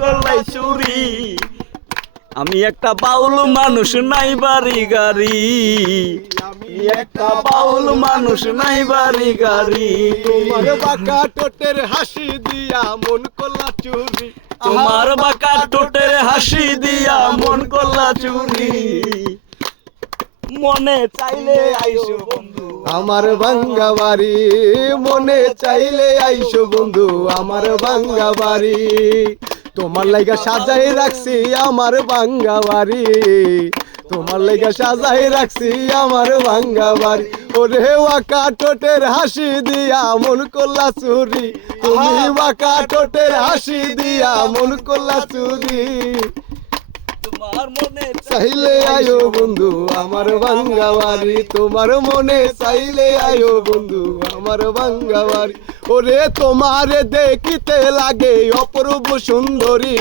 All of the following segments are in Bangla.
করলাই চুরি। আমি একটা বাউল মানুষ নাই বাড়ি গাড়ি, আমি একটা বাউল মানুষ নাই বাড়ি গাড়ি। তোমার বাঁকা ঠোঁটের হাসি দিয়া মন করলা চুরি, তোমার বাঁকা ঠোঁটের হাসি দিয়া মন করলা চুরি। মনে চাইলে আইসো বন্ধু আমার ভাঙ্গা বাড়ি, মনে চাইলে আইসো বন্ধু আমার ভাঙ্গা বাড়ি। তোমার লাইগা সাজাই রাখছি আমার ভাঙ্গা বাড়ি, তোমার লাইগা সাজাই রাখছি আমার ভাঙ্গা বাড়ি। ওরে বাঁকা ঠোঁটের হাসি দিয়া মন করলা চুরি, তুমি বাঁকা ঠোঁটের হাসি দিয়া মন করলা চুরি। তোমার মনে চাইলে আয়ো বন্ধু আমার ভাঙ্গা বাড়ি, তোমার মনে চাইলে আয়ো বন্ধু আমার ভাঙ্গা বাড়ি। ওরে তোমারে দেখিতে লাগে অপূর্ব সুন্দরী,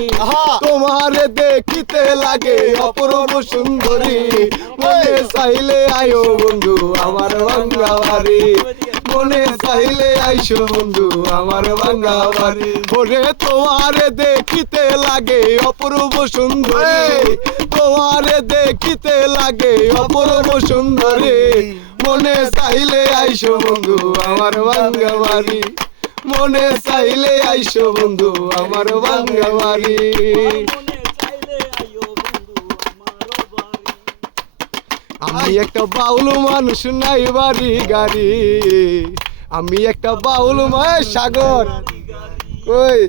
তোমারে দেখিতে লাগে অপূর্ব সুন্দরী। মনে চাইলে আয়ো বন্ধু আমার ভাঙ্গা বাড়ি, মনে চাইলে আইসো বন্ধু আমার ভাঙ্গা বাড়ি। ওরে তোমারে দেখিতে লাগে অপূর্ব সুন্দরী, তোমারে দেখিতে লাগে অপূর্ব সুন্দরী। মনে চাইলে আইসো বন্ধু আমার ভাঙ্গা বাড়ি, মনে চাইলে আইসো বন্ধু আমার ভাঙ্গা বাড়ি। আমি একটা বাউল মানুষ নাই বাড়ি গাড়ি, আমি একটা বাউল সাগর কই